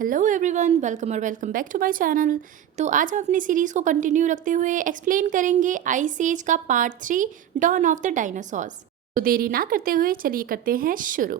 Hello everyone, welcome back to my channel. तो आज हम अपनी सीरीज़ को कंटिन्यू रखते हुए एक्सप्लेन करेंगे आइस एज का part 3 dawn of the dinosaurs. तो देरी ना करते हुए चलिए करते हैं शुरू।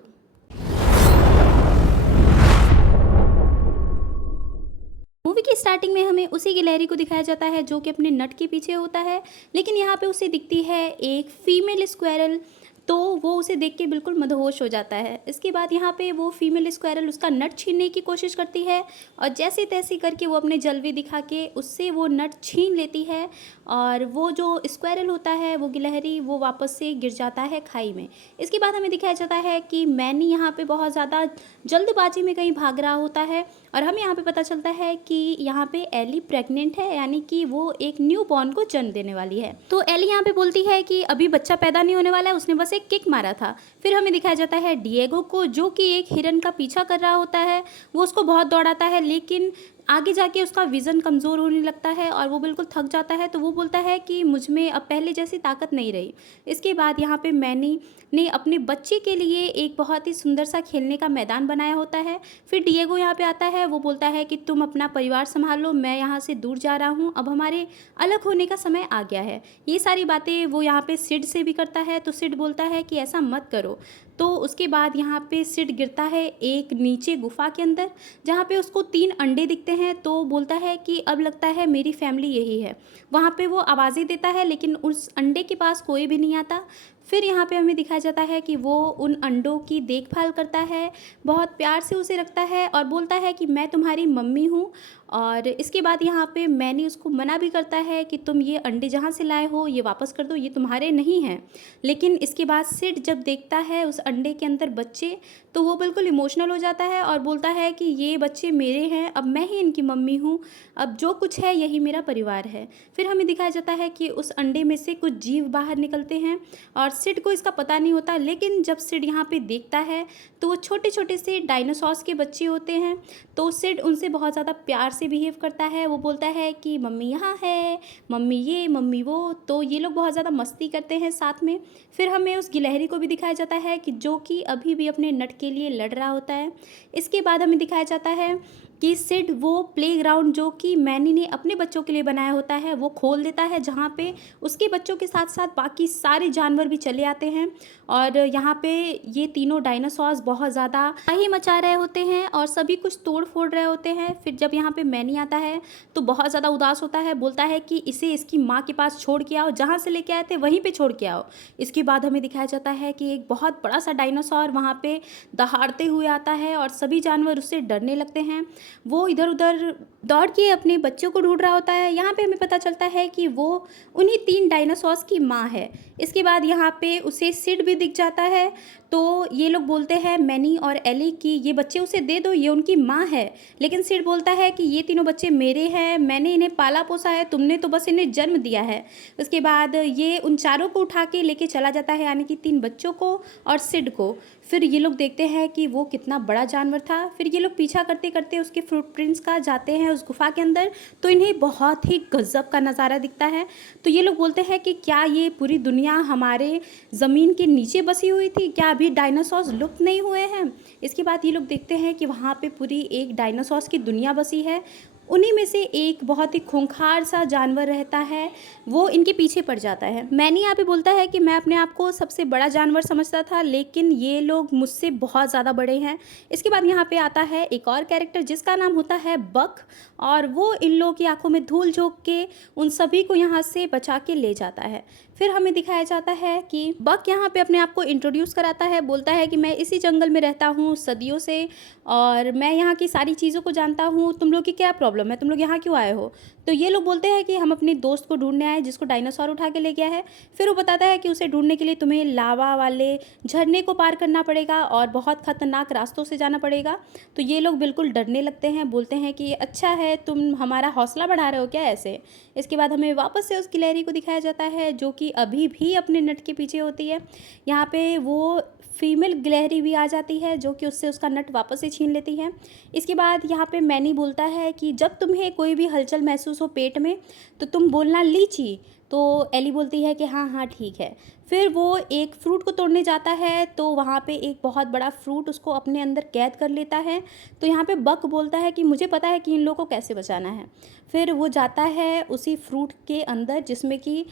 मूवी की स्टार्टिंग में हमें उसी गिलहरी को दिखाया जाता है जो कि अपने नट के पीछे होता है, लेकिन यहाँ पे उसे दिखती है एक फीमेल स्क्वायरल। तो वो उसे देख के बिल्कुल मदहोश हो जाता है। इसके बाद यहाँ पे वो फीमेल स्क्वायरल उसका नट छीनने की कोशिश करती है और जैसे तैसे करके वो अपने जलवे दिखा के उससे वो नट छीन लेती है। और वो जो स्क्वायरल होता है, वो गिलहरी, वो वापस से गिर जाता है खाई में। इसके बाद हमें दिखाया जाता है कि मैनी यहाँ पे बहुत ज़्यादा जल्दबाजी में कहीं भाग रहा होता है और हमें यहाँ पे पता चलता है कि यहाँ पे एली प्रेग्नेंट है, यानी कि वो एक न्यू बॉर्न को जन्म देने वाली है। तो एली यहाँ पे बोलती है कि अभी बच्चा पैदा नहीं होने वाला है, उसने बस एक किक मारा था। फिर हमें दिखाया जाता है डिएगो को, जो कि एक हिरन का पीछा कर रहा होता है। वो उसको बहुत दौड़ाता है, लेकिन आगे जाके उसका विज़न कमज़ोर होने लगता है और वो बिल्कुल थक जाता है। तो वो बोलता है कि मुझ में अब पहले जैसी ताकत नहीं रही। इसके बाद यहाँ पे मैनी ने अपने बच्चे के लिए एक बहुत ही सुंदर सा खेलने का मैदान बनाया होता है। फिर डिएगो यहाँ पे आता है। वो बोलता है कि तुम अपना परिवार संभालो, मैं यहाँ से दूर जा रहा हूँ, अब हमारे अलग होने का समय आ गया है। ये सारी बातें वो यहाँ पे सिड से भी करता है। तो सिड बोलता है कि ऐसा मत करो। तो उसके बाद यहाँ पे सिड गिरता है एक नीचे गुफा के अंदर, जहाँ पे उसको 3 अंडे दिखते हैं। तो बोलता है कि अब लगता है मेरी फैमिली यही है। वहाँ पे वो आवाज़ें देता है, लेकिन उस अंडे के पास कोई भी नहीं आता। फिर यहाँ पे हमें दिखाया जाता है कि वो उन अंडों की देखभाल करता है, बहुत प्यार से उसे रखता है और बोलता है कि मैं तुम्हारी मम्मी हूँ। और इसके बाद यहाँ पे मैनी उसको मना भी करता है कि तुम ये अंडे जहाँ से लाए हो ये वापस कर दो, ये तुम्हारे नहीं हैं। लेकिन इसके बाद सिड जब देखता है उस अंडे के अंदर बच्चे, तो वो बिल्कुल इमोशनल हो जाता है और बोलता है कि ये बच्चे मेरे हैं, अब मैं ही इनकी मम्मी हूँ, अब जो कुछ है यही मेरा परिवार है। फिर हमें दिखाया जाता है कि उस अंडे में से कुछ जीव बाहर निकलते हैं और सिड को इसका पता नहीं होता। लेकिन जब सिड यहाँ पे देखता है तो वो छोटे छोटे से डायनासोर्स के बच्चे होते हैं। तो सिड उनसे बहुत ज़्यादा प्यार से बिहेव करता है। वो बोलता है कि मम्मी यहाँ है, मम्मी ये, मम्मी वो। तो ये लोग बहुत ज़्यादा मस्ती करते हैं साथ में। फिर हमें उस गिलहरी को भी दिखाया जाता है कि जो कि अभी भी अपने नट के लिए लड़ रहा होता है। इसके बाद हमें दिखाया जाता है कि सिड वो प्लेग्राउंड जो कि मैनी ने अपने बच्चों के लिए बनाया होता है वो खोल देता है, जहाँ पे उसके बच्चों के साथ साथ बाकी सारे जानवर भी चले आते हैं। और यहाँ पे ये तीनों डायनासोर्स बहुत ज़्यादा ही मचा रहे होते हैं और सभी कुछ तोड़ फोड़ रहे होते हैं। फिर जब यहाँ पे मैनी आता है तो बहुत ज़्यादा उदास होता है, बोलता है कि इसे इसकी माँ के पास छोड़ के आओ, जहाँ से लेके आए थे वहीं पे छोड़ के आओ। इसके बाद हमें दिखाया जाता है कि एक बहुत बड़ा सा डायनासोर वहाँ पे दहाड़ते हुए आता है और सभी जानवर उससे डरने लगते हैं। वो इधर उधर दौड़ के अपने बच्चों को ढूंढ रहा होता है। यहाँ पे हमें पता चलता है कि वो उन्हीं 3 डायनासोर्स की माँ है। इसके बाद यहाँ पे उसे सिड भी दिख जाता है। तो ये लोग बोलते हैं मैनी और एली कि ये बच्चे उसे दे दो, ये उनकी माँ है। लेकिन सिड बोलता है कि ये तीनों बच्चे मेरे हैं, मैंने इन्हें पाला पोसा है, तुमने तो बस इन्हें जन्म दिया है। उसके बाद ये उन चारों को उठा के लेके चला जाता है, यानी कि 3 बच्चों को और सिड को। फिर ये लोग देखते हैं कि वो कितना बड़ा जानवर था। फिर ये लोग पीछा करते करते उसके फुटप्रिंट्स का जाते हैं उस गुफा के अंदर। तो इन्हें बहुत ही गजब का नज़ारा दिखता है। तो ये लोग बोलते हैं कि क्या ये पूरी दुनिया हमारे ज़मीन के नीचे बसी हुई थी, क्या अभी डायनासोर्स लुप्त नहीं हुए हैं। इसके बाद ये लोग देखते हैं कि वहाँ पे पूरी एक डायनासोर्स की दुनिया बसी है। उन्हीं में से एक बहुत ही खूंखार सा जानवर रहता है, वो इनके पीछे पड़ जाता है। मैनी यहाँ पे बोलता है कि मैं अपने आप को सबसे बड़ा जानवर समझता था, लेकिन ये लोग मुझसे बहुत ज़्यादा बड़े हैं। इसके बाद यहाँ पे आता है एक और कैरेक्टर जिसका नाम होता है बक, और वो इन लोगों की आंखों में धूल झोंक के उन सभी को यहाँ से बचा के ले जाता है। फिर हमें दिखाया जाता है कि बक यहाँ पे अपने आप को इंट्रोड्यूस कराता है, बोलता है कि मैं इसी जंगल में रहता हूँ सदियों से और मैं यहाँ की सारी चीज़ों को जानता हूँ, तुम लोग की क्या प्रॉब्लम है, तुम लोग यहाँ क्यों आए हो। तो ये लोग बोलते हैं कि हम अपने दोस्त को ढूंढने आए जिसको डायनासोर उठा के ले गया है। फिर वो बताता है कि उसे ढूंढने के लिए तुम्हें लावा वाले झरने को पार करना पड़ेगा और बहुत खतरनाक रास्तों से जाना पड़ेगा। तो ये लोग बिल्कुल डरने लगते हैं, बोलते हैं कि अच्छा है, तुम हमारा हौसला बढ़ा रहे हो क्या ऐसे। इसके बाद हमें वापस से उस गिलहरी को दिखाया जाता है जो कि अभी भी अपने नट के पीछे होती है। यहाँ पे वो फीमेल गिलहरी भी आ जाती है जो कि उससे उसका नट वापस से छीन लेती है। इसके बाद यहाँ पे मैनी बोलता है कि जब तुम्हें कोई भी हलचल महसूस हो पेट में तो तुम बोलना लीची। तो एली बोलती है कि हाँ हाँ ठीक है। फिर वो एक फ्रूट को तोड़ने जाता है तो वहाँ पे एक बहुत बड़ा फ्रूट उसको अपने अंदर कैद कर लेता है। तो यहाँ पे बक बोलता है कि मुझे पता है कि इन लोगों को कैसे बचाना है। फिर वो जाता है उसी फ्रूट के अंदर जिसमें कि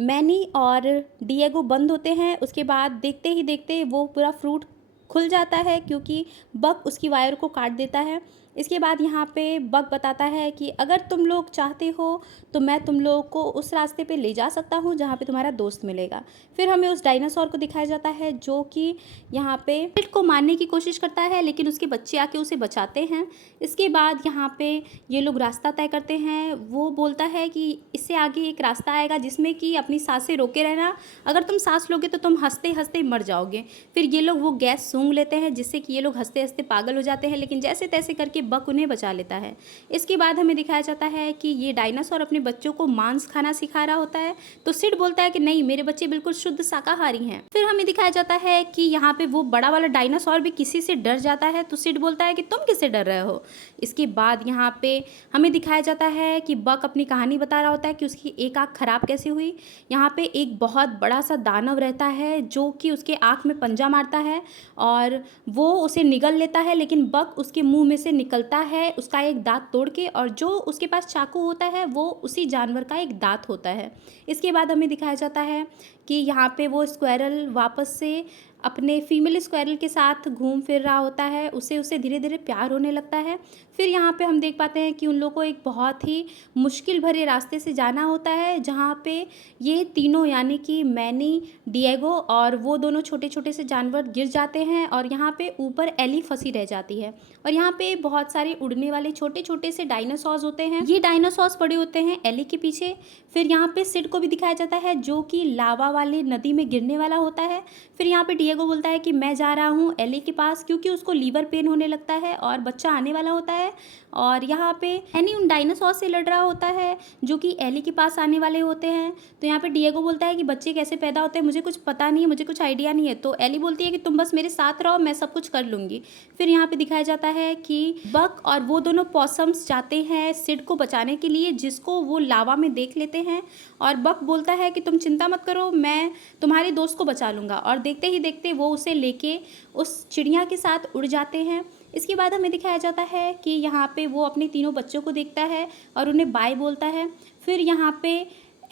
मैनी और डिएगो बंद होते हैं। उसके बाद देखते ही देखते वो पूरा फ्रूट खुल जाता है क्योंकि बक उसकी वायर को काट देता है। इसके बाद यहाँ पे बक बताता है कि अगर तुम लोग चाहते हो तो मैं तुम लोगों को उस रास्ते पे ले जा सकता हूँ जहाँ पे तुम्हारा दोस्त मिलेगा। फिर हमें उस डायनासोर को दिखाया जाता है जो कि यहाँ पे सिड को मारने की कोशिश करता है लेकिन उसके बच्चे आके उसे बचाते हैं। इसके बाद यहाँ पे ये लोग रास्ता तय करते हैं। वो बोलता है कि इससे आगे एक रास्ता आएगा जिसमें कि अपनी सांसें रोके रहना, अगर तुम सांस लोगे तो तुम हंसते हंसते मर जाओगे। फिर ये लोग वो गैस सूंघ लेते हैं जिससे कि ये लोग हंसते हंसते पागल हो जाते हैं, लेकिन जैसे तैसे करके बक उन्हें बचा लेता है। इसके बाद हमें दिखाया जाता है कि ये डायनासोर अपने बच्चों को मांस खाना सिखा रहा होता है। तो सिड बोलता है कि नहीं, मेरे बच्चे बिल्कुल शुद्ध शाकाहारी हैं। फिर हमें दिखाया जाता है कि यहाँ पे वो बड़ा वाला डायनासोर भी किसी से डर जाता है। तो सिड बोलता है कि तुम किससे डर रहे हो। इसके बाद यहाँ पे हमें दिखाया जाता है कि बक अपनी कहानी बता रहा होता है कि उसकी एक आँख खराब कैसे हुई। यहाँ पे एक बहुत बड़ा सा दानव रहता है जो कि उसके आँख में पंजा मारता है और वो उसे निगल लेता है, लेकिन बक उसके मुंह में से निकलता है उसका एक दांत तोड़ के, और जो उसके पास चाकू होता है वो उसी जानवर का एक दांत होता है। इसके बाद हमें दिखाया जाता है कि यहाँ पे वो स्क्वायरल वापस से अपने फीमेल स्क्वायरल के साथ घूम फिर रहा होता है। उसे धीरे धीरे प्यार होने लगता है। फिर यहाँ पे हम देख पाते हैं कि उन लोगों को एक बहुत ही मुश्किल भरे रास्ते से जाना होता है जहाँ पे ये तीनों यानी कि मैनी, डिएगो और वो दोनों छोटे छोटे से जानवर गिर जाते हैं और यहाँ पे ऊपर एली फंसी रह जाती है। और यहाँ पे बहुत सारे उड़ने वाले छोटे छोटे से डायनासोर्स होते हैं। ये डायनासोर्स पड़े होते हैं एली के पीछे। फिर यहाँ पे सिड को भी दिखाया जाता है जो कि लावा वाली नदी में गिरने वाला होता है। फिर यहाँ पे डिएगो बोलता है कि मैं जा रहा हूँ एली के पास क्योंकि उसको लीवर पेन होने लगता है और बच्चा आने वाला होता है। और यहाँ पे एनी उन डायनासोर से लड़ रहा होता है जो कि एली के पास आने वाले होते हैं। तो यहाँ पे डिएगो बोलता है कि बच्चे कैसे पैदा होते हैं मुझे कुछ पता नहीं है, मुझे कुछ आइडिया नहीं है। तो एली बोलती है कि तुम बस मेरे साथ रहो, मैं सब कुछ कर लूँगी। फिर यहाँ पे दिखाया जाता है कि बक और वो दोनों पॉसम्स जाते हैं सिड को बचाने के लिए, जिसको वो लावा में देख लेते हैं। और बक बोलता है कि तुम चिंता मत करो, मैं तुम्हारे दोस्त को बचा लूँगा। और देखते ही देखते वो उसे लेके उस चिड़िया के साथ उड़ जाते हैं। इसके बाद हमें दिखाया जाता है कि यहाँ पे वो अपने तीनों बच्चों को देखता है और उन्हें बाय बोलता है। फिर यहाँ पे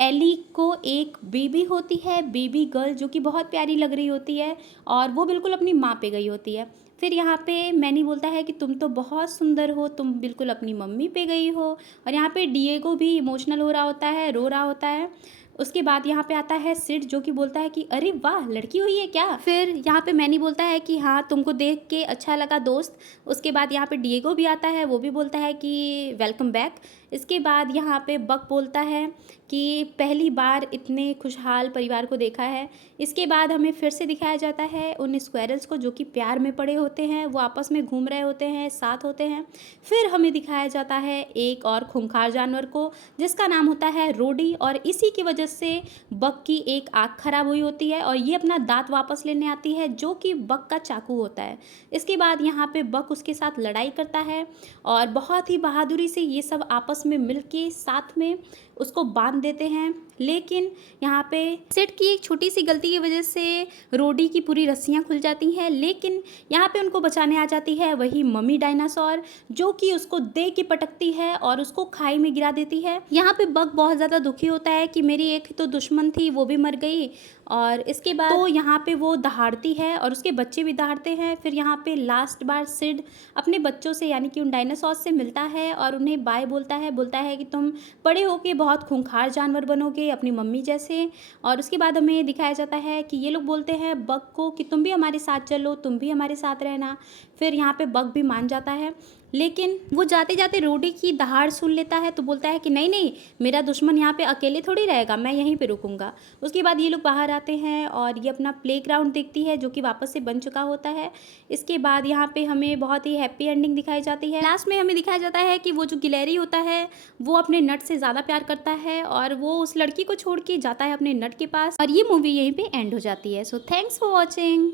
एली को एक बेबी होती है, बेबी गर्ल, जो कि बहुत प्यारी लग रही होती है और वो बिल्कुल अपनी माँ पे गई होती है। फिर यहाँ पे मैनी बोलता है कि तुम तो बहुत सुंदर हो, तुम बिल्कुल अपनी मम्मी पे गई हो। और यहाँ पे डिएगो भी इमोशनल हो रहा होता है, रो रहा होता है। उसके बाद यहाँ पे आता है सिड जो कि बोलता है कि अरे वाह, लड़की हुई है क्या। फिर यहाँ पे मैनी बोलता है कि हाँ, तुमको देख के अच्छा लगा दोस्त। उसके बाद यहाँ पे डिएगो भी आता है, वो भी बोलता है कि वेलकम बैक। इसके बाद यहाँ पे बक बोलता है कि पहली बार इतने खुशहाल परिवार को देखा है। इसके बाद हमें फिर से दिखाया जाता है उन स्क्वायरल्स को जो कि प्यार में पड़े होते हैं, वो आपस में घूम रहे होते हैं, साथ होते हैं। फिर हमें दिखाया जाता है एक और खूंखार जानवर को जिसका नाम होता है रोडी, और इसी की वजह से बक की एक आँख खराब हुई होती है और ये अपना दांत वापस लेने आती है जो कि बक का चाकू होता है। इसके बाद यहाँ पे बक उसके साथ लड़ाई करता है और बहुत ही बहादुरी से ये सब आपस में मिलके साथ में उसको बांध देते हैं। लेकिन यहाँ पे सिड की एक छोटी सी गलती की वजह से रोडी की पूरी रस्सियाँ खुल जाती हैं, लेकिन यहाँ पे उनको बचाने आ जाती है वही मम्मी डायनासोर जो कि उसको दे के पटकती है और उसको खाई में गिरा देती है। यहाँ पे बक बहुत ज़्यादा दुखी होता है कि मेरी एक तो दुश्मन थी वो भी मर गई, और इसके बाद तो यहाँ पे वो दहाड़ती है और उसके बच्चे भी दहाड़ते हैं। फिर यहाँ पे लास्ट बार सिड अपने बच्चों से यानी कि उन डायनासोर से मिलता है और उन्हें बाय बोलता है कि तुम बड़े होके बहुत खूंखार जानवर बनोगे अपनी मम्मी जैसे। और उसके बाद हमें दिखाया जाता है कि ये लोग बोलते हैं बक को कि तुम भी हमारे साथ चलो, तुम भी हमारे साथ रहना। फिर यहाँ पे बक भी मान जाता है, लेकिन वो जाते जाते रोडी की दहाड़ सुन लेता है तो बोलता है कि नहीं नहीं, मेरा दुश्मन यहाँ पे अकेले थोड़ी रहेगा, मैं यहीं पे रुकूंगा। उसके बाद ये लोग बाहर आते हैं और ये अपना प्लेग्राउंड देखती है जो कि वापस से बन चुका होता है। इसके बाद यहाँ पे हमें बहुत ही हैप्पी एंडिंग दिखाई जाती है। लास्ट में हमें दिखाया जाता है कि वो जो गिलहरी होता है वो अपने नट से ज़्यादा प्यार करता है और वो उस लड़की को छोड़ के जाता है अपने नट के पास, और ये मूवी यहीं पर एंड हो जाती है। So thanks for watching.